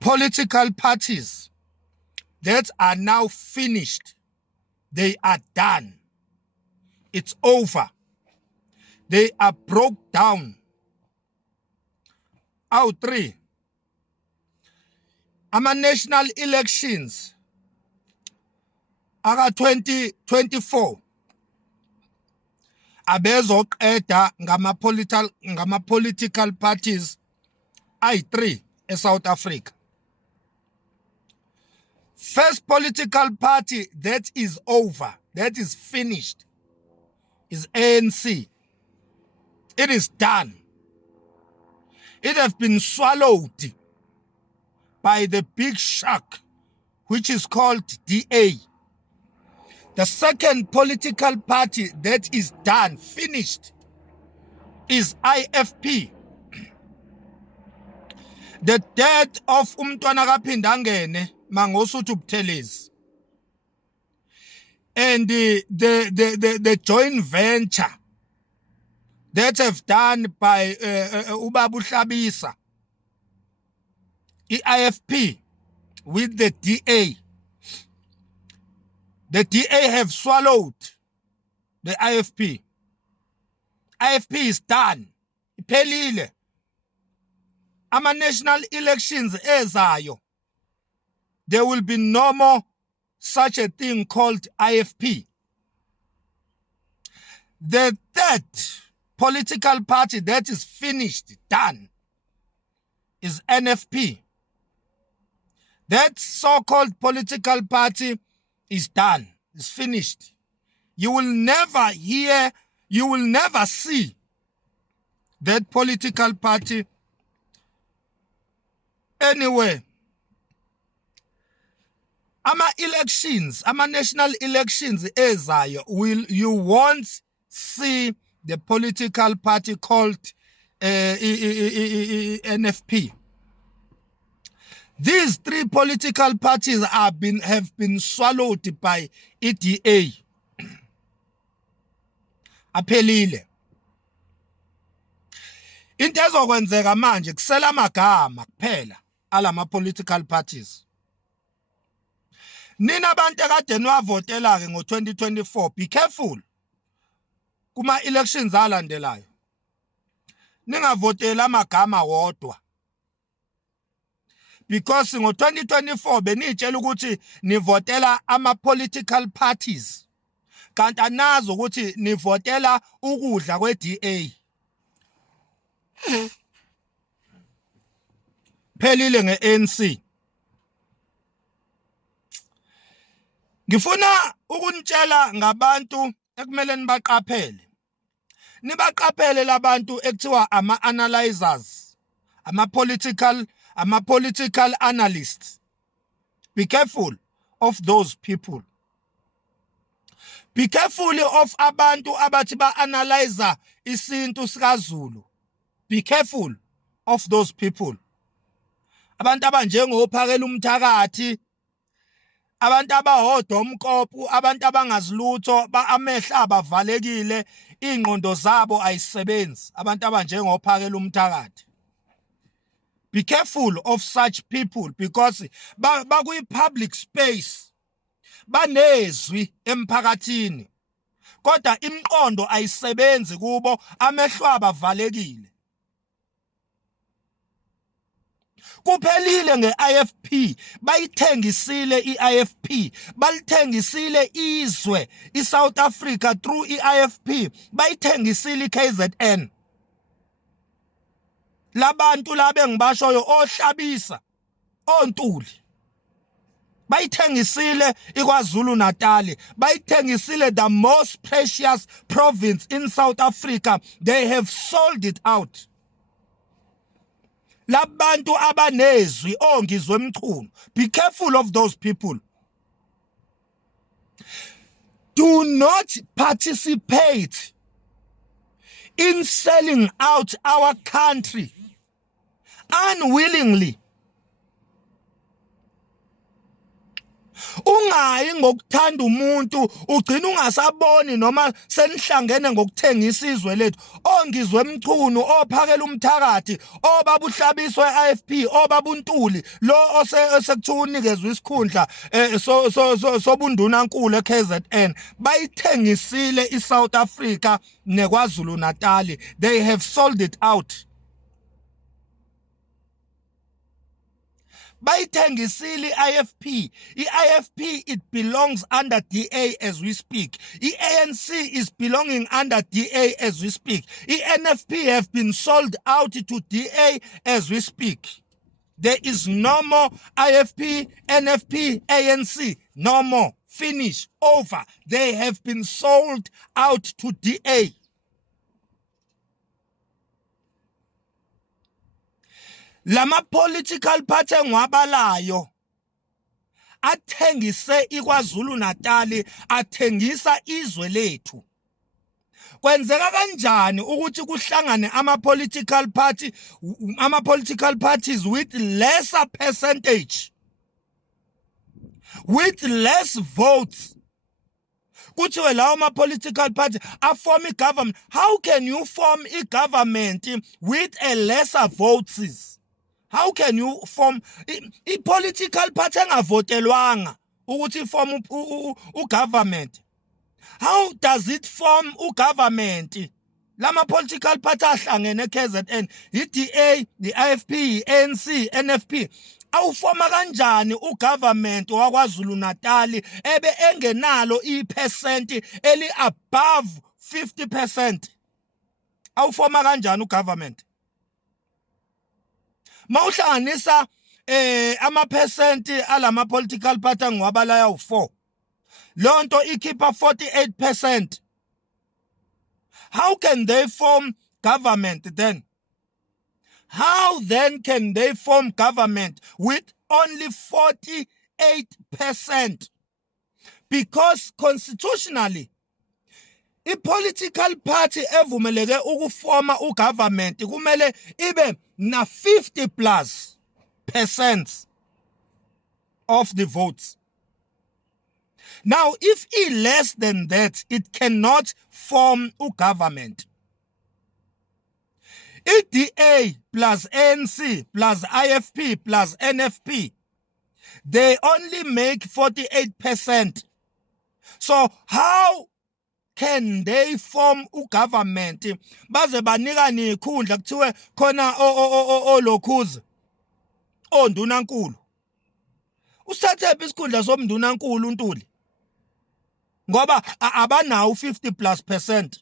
political parties that are now finished. They are done. It's over. They are broke down. 3. National elections aka 2024 abezoqeda ngama political parties ayi-3 eSouth Africa. First political party that is over, that is finished, is ANC. It is done. It has been swallowed by the big shark, which is called DA. The second political party that is done, finished, is IFP. The death of Umntwana kaPhindangene Mangosuthu Buthelezi, and the joint venture that have done by Ubabu Hlabisa, IFP, with the DA. The DA have swallowed the IFP. IFP is done. Iphelile. Ama national elections ezayo. There will be no more such a thing called IFP. The third political party that is finished, done, is NFP. That so-called political party is done, is finished. You will never hear, you will never see that political party anywhere. Ama national elections ezayo, you won't see the political party called NFP. These 3 political parties have been swallowed by EDA. Aphelile. Into ezokwenzeka manje kusela amagama kuphela alama political parties. Nina abantu ekade niwavotela ke ngo2024, be careful kuma elections alandelayo. Ningavotela amagama wodwa. Because ngo2024 benitshela ukuthi nivotela ama political parties. Kanti anazo ukuthi nivotela ukudla kweDA. Phelile ngeANC. Ngifuna ukunitshela ngabantu ekumele nibaqaphele. Nibaqaphele labantu ekuthiwa ama-analyzers, ama-political analysts. Be careful of those people. Be careful of abantu abathi ba-analyzer isintu sikaZulu. Be careful of those people. Abantu abanjengophakela umthakathi, abantu abahodwa umqophu, abantu abangazilutho, amehla abavalekile, ingqondo zabo ayisebenzi, abantu abanjengophakela umthakathi. Be careful of such people because bakwi-public space, banezwi emphakathini, kodwa imqondo ayisebenzi kubo, amehlo abavalekile. Kuphelile nge-IFP, bayithengisile i-IFP, balithengisile izwe i-South Africa through i-IFP, bayithengisile i-KZN. Labantu labe ngibashoyo ohlabisa, ontuli. Bayithengisile iKwaZulu Natal, bayithengisile the most precious province in South Africa. They have sold it out. Labantu abanezwi ongizwe emchunu. Be careful of those people. Do not participate in selling out our country unwillingly. Ungayi ngokuthanda umuntu ugcina ungasaboni noma senihlangene ngokuthengisa izwe lethu. Ongizwe emchunu ophakela umthakathi obabuhlabiswe IFP obabuntuli lo osekuthiwa unikezwe isikhundla sobundunankulu eKZN bayithengisile iSouth Africa neKwaZulu Natal. They have sold it out. Bayithengisile IFP. IFP, it belongs under DA as we speak. ANC is belonging under DA as we speak. NFP have been sold out to DA as we speak. There is no more IFP, NFP, ANC. No more. Finish. Over. They have been sold out to DA. Lama political party ngwabalayo athengise iKwaZulu Natal, athengisa izwe lethu. Kwenzeka kanjani ukuthi kuhlangane ama political parties with lesser percentage, with less votes? Kuthiwe lawo ma political party a form a government. How can you form a government with a lesser votes? How can you form a political party engavotelwanga ukuthi form u government? How does it form u government? Lama political party ahlangene KZN, iDA, the IFP, ANC, NFP. Awufoma kanjani u government waKwaZulu Natal ebe engenalo ipercent eli above 50%? Awufoma kanjani u government? Mawuhlanganisa ama percent alama political party ngwabalaya u4, lonto ikhipha 48%. How can they form government then? How then can they form government with only 48%? Because constitutionally a political party evumeleke ukuforma ugovernment kumele ibe na 50+% of the votes. Now, if it less than that, it cannot form a government. DA plus ANC plus IFP plus NFP, they only make 48%. So how can they form a government? Baze banika nikhundla kuthiwe khona olokhuza ondunankulu. Usithathephi isikhundla somndunankulu uNtuli? Ngoba abanawo 50+%.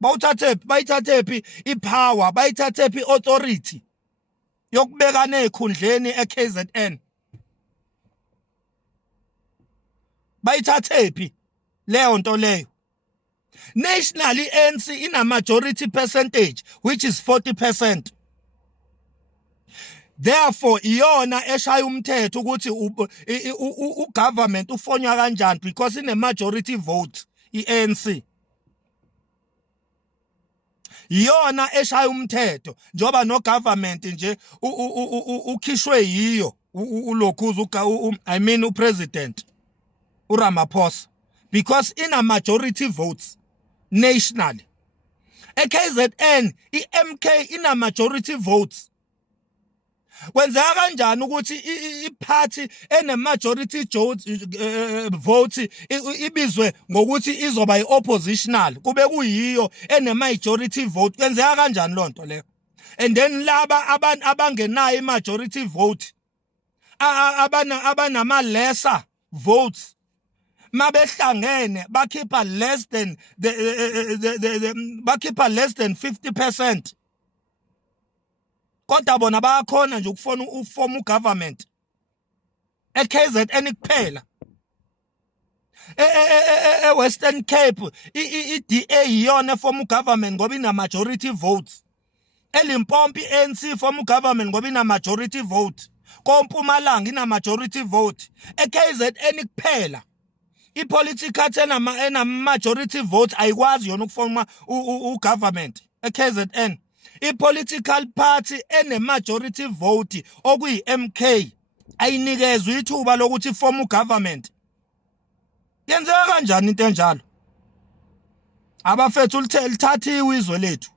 Bayithathephi ipower, bayithathephi authority yokubeka nezikhundleni eKZN? Bayithathephi leyo nto leyo? Nationally, ANC in a majority percentage, which is 40%. Therefore, iyona eshaya umthetho ukuthi ugovernment ufonywa kanjani, because in a majority vote iANC. Iyona eshaya umthetho njoba no government nje ukhishwe yiyo ulokhuza I mean upresident uRamaphosa, because in a majority votes nationally. KZN iMK in a majority votes. Kwenzeka kanjani ukuthi iparty ene majority vote ibizwe ngokuthi izoba ioppositional kube kuyiyo ene majority vote? Kwenzeka kanjani lonto leyo? And then laba abangenayo majority vote abanama lesser votes mabehlangene bakhipha less than bakhipha less than 50%. Kodwa bona bayakhona nje ukufona uform ugovernment eKZN kuphela. Western Cape iDA iyona form ugovernment ngoba ina majority votes. eLimpopo ANC form ugovernment ngoba ina majority vote. KwaMpumalanga ina majority vote. eKZN kuphela ipolitical ena majority vote ayikwazi yona ukuforma ugovernment eKZN. I political party ene majority vote okuyi MK ayinikezwe ithuba lokuthi iform ugovernment. Yenzeka kanjani into enjalo? Abafethu lithathiwe izwe lethu.